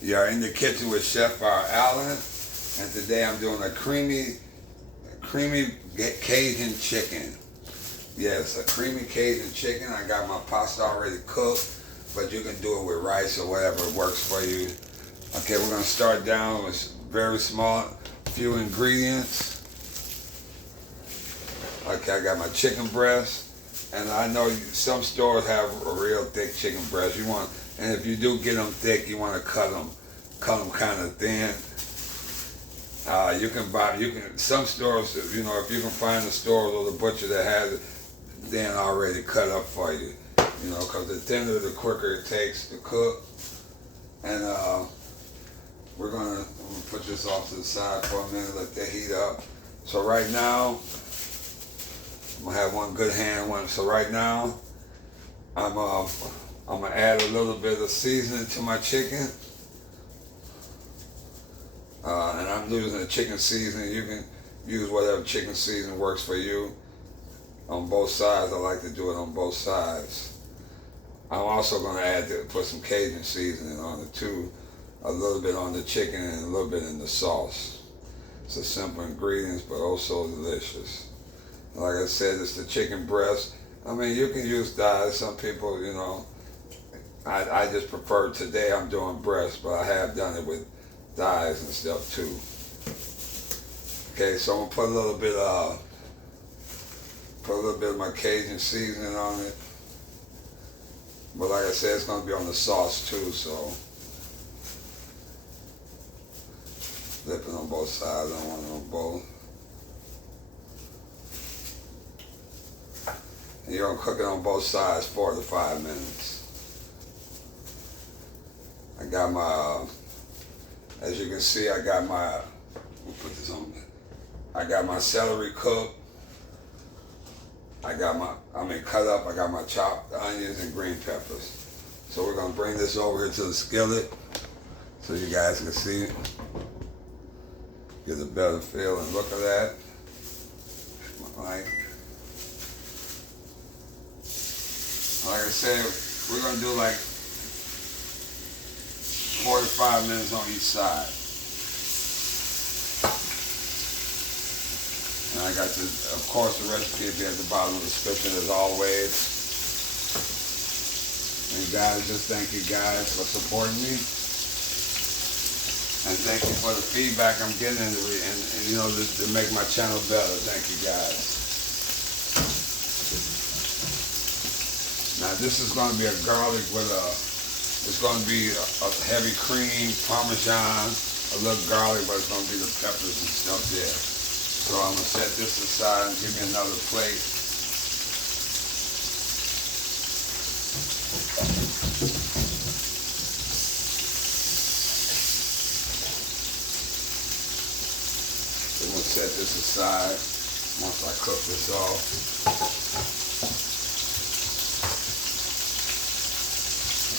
You're in the kitchen with Chef Allen, and today I'm doing a creamy Cajun chicken. Yes, a creamy Cajun chicken. I got my pasta already cooked, but you can do it with rice or whatever works for you. Okay, we're gonna start down with very small, few ingredients. Okay, I got my chicken breast, and I know some stores have a real thick chicken breast. And if you do get them thick, you want to cut them kind of thin. Some stores, if you can find a store or the butcher that has it, then already cut up for you, because the thinner, the quicker it takes to cook. And we're gonna put this off to the side for a minute, let that heat up. So right now, I'm gonna have one good hand one. So right now, I'm gonna add a little bit of seasoning to my chicken. And I'm using a chicken seasoning. You can use whatever chicken seasoning works for you. On both sides, I like to do it on both sides. I'm also going to put some Cajun seasoning on it too. A little bit on the chicken and a little bit in the sauce. It's a simple ingredients, but also delicious. Like I said, it's the chicken breast. I mean, you can use thighs. Some people, I just prefer, today I'm doing breast, but I have done it with thighs and stuff too. Okay, so I'm gonna put a little bit of my Cajun seasoning on it. But like I said, it's gonna be on the sauce too, so flip it on both sides. I want it on both. And you're gonna cook it on both sides 4 to 5 minutes. I got my as you can see, I got my, we'll put this on. I got my celery cooked. Cut up. I got my chopped onions and green peppers. So we're gonna bring this over here to the skillet so you guys can see it. Get a better feel and look of that. Like I said, we're gonna do like 4 to 5 minutes on each side. And I got of course, the recipe will be at the bottom of the description as always. And guys, just thank you guys for supporting me. And thank you for the feedback I'm getting and to make my channel better. Thank you guys. Now this is going to be a garlic with it's going to be a heavy cream, Parmesan, a little garlic, but it's going to be the peppers and stuff there. So I'm going to set this aside and give me another plate. I'm going to set this aside once I cook this off.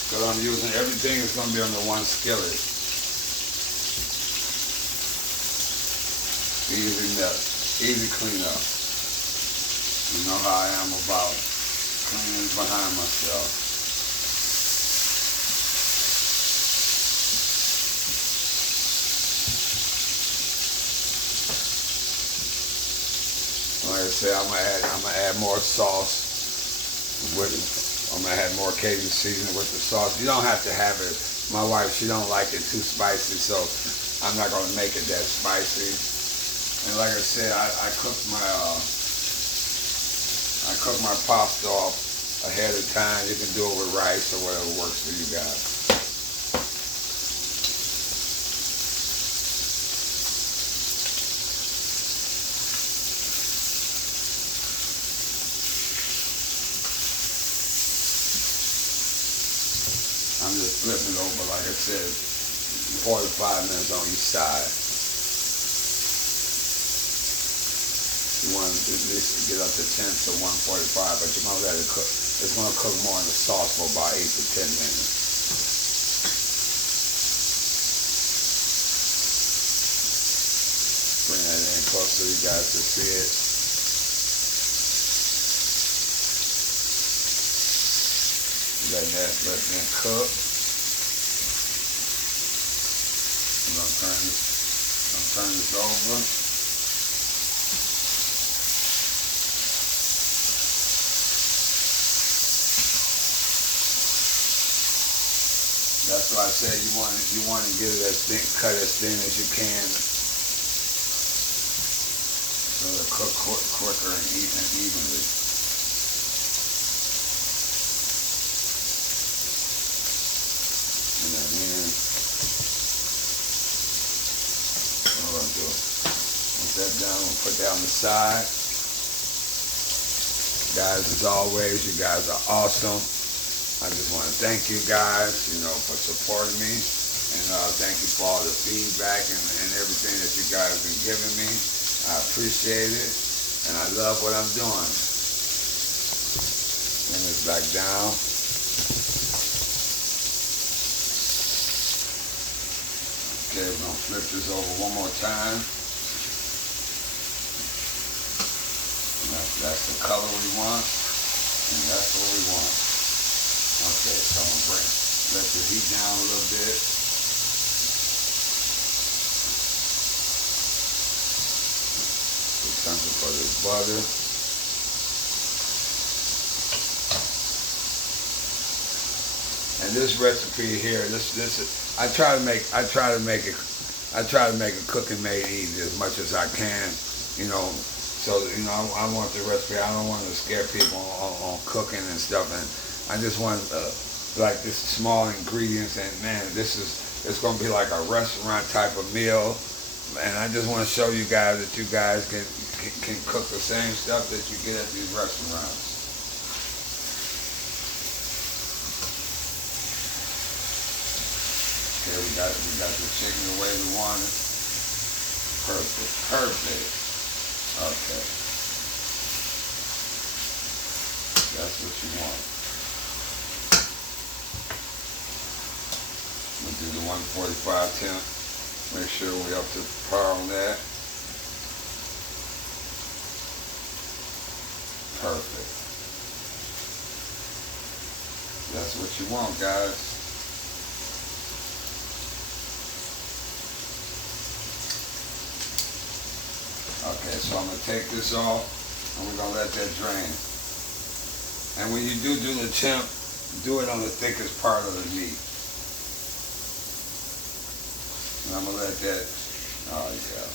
Because I'm using everything is going to be on the one skillet. Easy cleanup. You know how I am about cleaning behind myself. Like I said, I'm gonna add more sauce with it. I'm gonna add more Cajun seasoning with the sauce. You don't have to have it. My wife, she don't like it too spicy, so I'm not gonna make it that spicy. And like I said, I cooked my pasta off ahead of time. You can do it with rice or whatever works for you guys. I'm just flipping it over, like I said, 4 to 5 minutes on each side. You want to at least get up to 10 to 145, but you're going to let it cook. It's going to cook more in the sauce for about 8 to 10 minutes. Bring that in close so you guys can see it. Letting that cook. Turn this over. That's why I said you want to get it as thin, cut as thin as you can, so it'll cook quicker and evenly. And then what I'm gonna do? Put that down. Put that on the side. Guys, as always, you guys are awesome. I just want to thank you guys, for supporting me, and thank you for all the feedback and everything that you guys have been giving me. I appreciate it, and I love what I'm doing. Bring this back down. Okay, we're gonna flip this over one more time. And that's the color we want, and that's what we want. Okay, so I'm gonna let the heat down a little bit. Put something for this butter. And this recipe here, this is I try to make it cooking made easy as much as I can, So I want the recipe. I don't want to scare people on cooking and stuff, and I just want like this small ingredients, and man, it's gonna be like a restaurant type of meal, and I just want to show you guys that you guys can cook the same stuff that you get at these restaurants. Okay, we got the chicken the way we want it. Perfect. Okay, that's what you want. We'll do the 145 temp. Make sure we're up to par on that. Perfect. That's what you want, guys. Okay, so I'm going to take this off, and we're going to let that drain. And when you do the temp, do it on the thickest part of the meat. And I'm going to let that,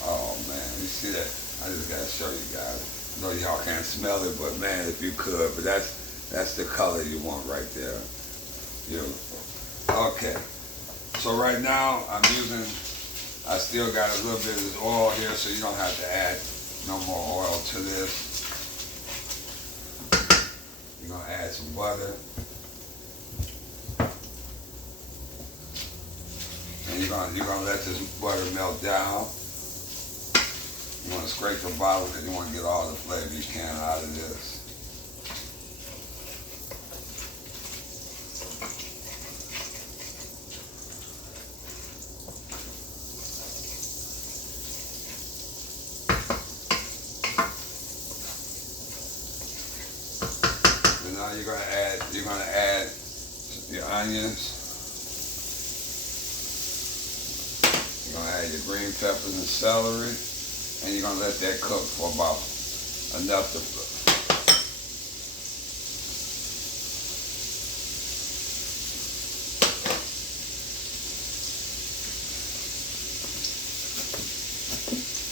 oh man, you see that? I just got to show you guys. I know y'all can't smell it, but man, if you could, but that's the color you want right there. Beautiful. Okay, so right now I still got a little bit of this oil here, so you don't have to add no more oil to this. You're gonna add some butter. And you're gonna let this butter melt down. You wanna scrape the bottom, and you wanna get all the flavor you can out of this. Now you're gonna add your onions. You're gonna add your green peppers and celery, and you're gonna let that cook for about enough to.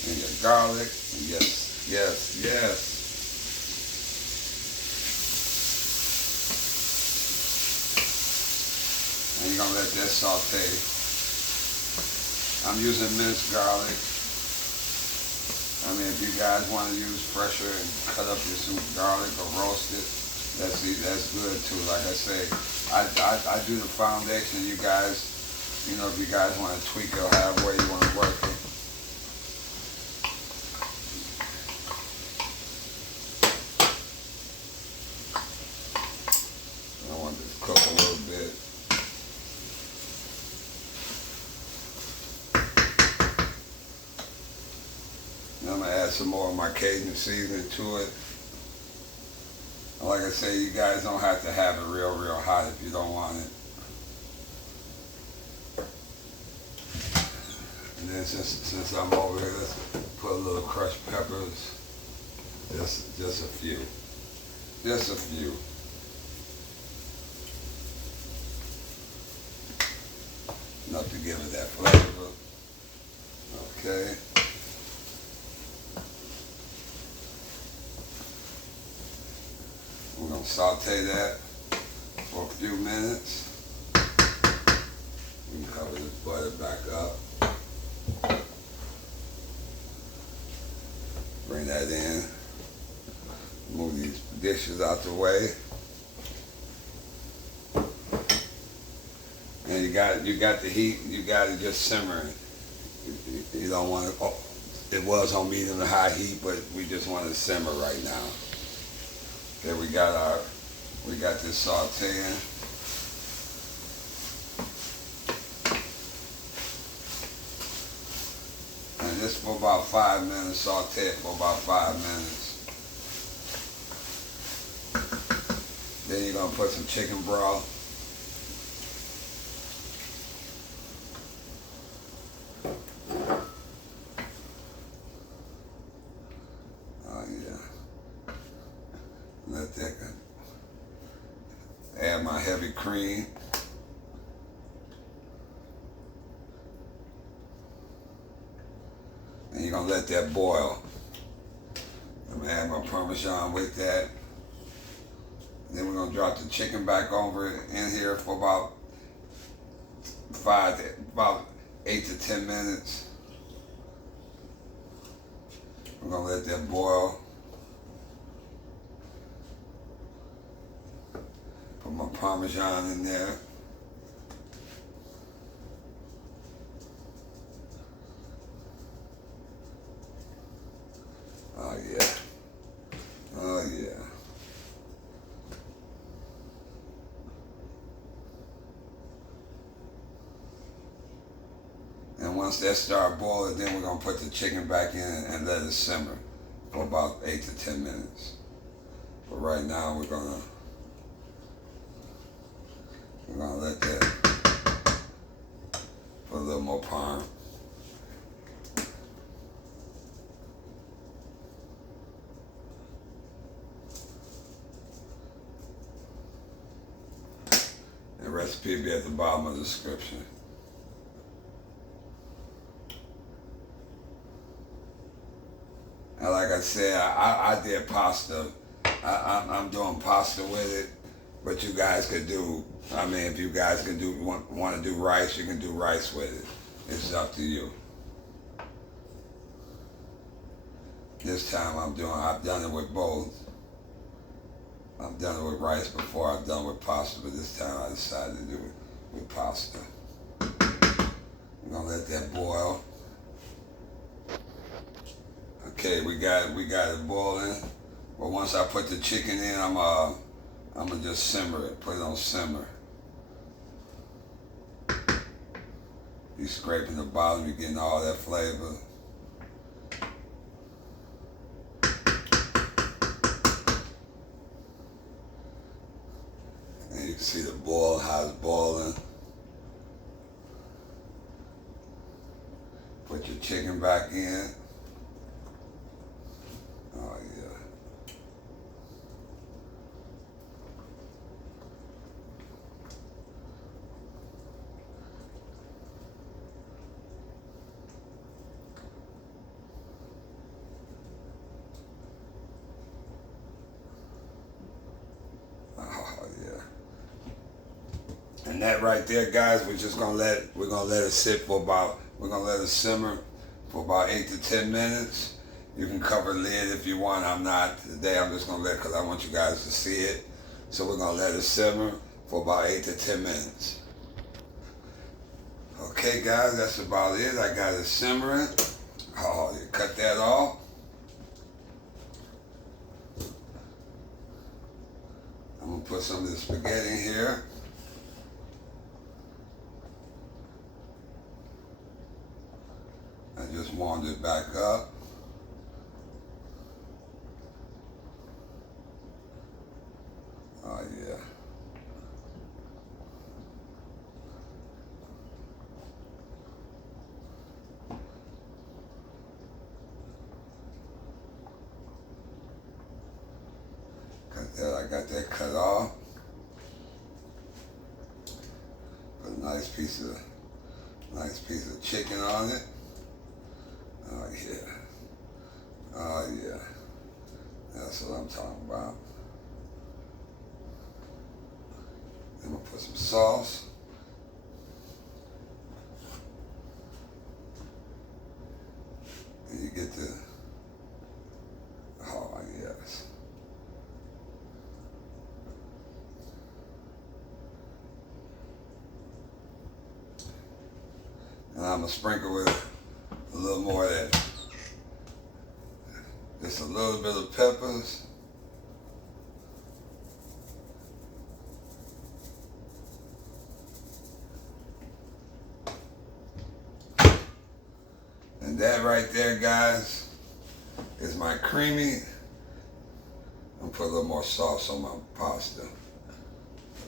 And your garlic, yes. And you're gonna let that saute. I'm using minced garlic. I mean, if you guys want to use fresher and cut up your soup garlic or roast it, that's good too. Like I say, I do the foundation. You guys, if you guys want to tweak it or however way you want to work it. I want this to cook a little bit. I'm going to add some more of my Cajun seasoning to it. And like I say, you guys don't have to have it real hot if you don't want it. then since I'm over here, let's put a little crushed peppers. Just a few. Just a few. Enough to give it that flavor. Okay. We're gonna saute that for a few minutes. We can cover this butter back up. Bring that in. Move these dishes out the way. And you got the heat, you got it just simmering. You don't want it, oh, it was on medium to high heat, but we just want it to simmer right now. Okay, we got this sauteing. And this for about 5 minutes, saute it for about 5 minutes. Then you're gonna put some chicken broth. Oh yeah. Let that go. Add my heavy cream. And you're gonna let that boil. I'm gonna add my Parmesan with that. Then we're gonna drop the chicken back over in here for about 8 to 10 minutes. We're gonna let that boil. Put my Parmesan in there. Oh yeah. Oh yeah. And once that starts boiling, then we're gonna put the chicken back in and let it simmer for about 8 to 10 minutes. But right now we're gonna let that put a little more parm. The recipe will be at the bottom of the description. And like I said, I did pasta. I'm doing pasta with it, but you guys could do, I mean, if you guys can do want to do rice, you can do rice with it. It's up to you. This time I've done it with both. I've done it with rice before, I've done it with pasta, but this time I decided to do it with pasta. I'm gonna let that boil. Okay, we got it boiling. But once I put the chicken in, I'm gonna just simmer it, put it on simmer. You scraping the bottom, you're getting all that flavor. And you can see the boil, how it's boiling. Put your chicken back in. Oh yeah. Oh yeah. And that right there, guys, we're gonna let it sit for about, we're gonna let it simmer for about 8 to 10 minutes. You can cover the lid if you want. I'm not today. I'm just gonna let, because I want you guys to see it. So we're gonna let it simmer for about 8 to 10 minutes. Okay, guys, that's about it. I got it simmering. Oh, you cut that off. I'm gonna put some of the spaghetti in here. I just warmed it back up. Oh yeah. I got that cut off. Put a nice piece of chicken on it. Oh yeah. Oh yeah. That's what I'm talking about. Then we'll put some sauce. And you get the, oh yes. And I'm gonna sprinkle with a little more of that, just a little bit of peppers. And that right there, guys, is my creamy. I'm gonna put a little more sauce on my pasta.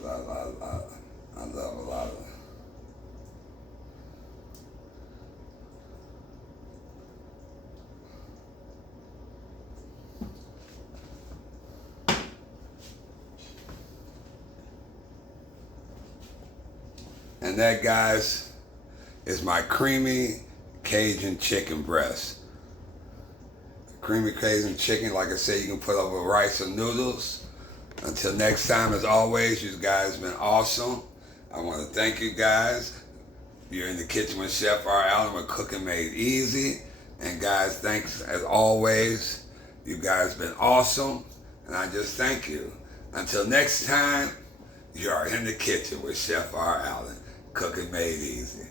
I love a lot of. And that, guys, is my creamy Cajun chicken breast. Creamy Cajun chicken, like I said, you can put over rice or noodles. Until next time, as always, you guys been awesome. I want to thank you guys. You're in the kitchen with Chef R. Allen with Cooking Made Easy. And guys, thanks as always. You guys been awesome. And I just thank you. Until next time, you are in the kitchen with Chef R. Allen, Cooking Made Easy.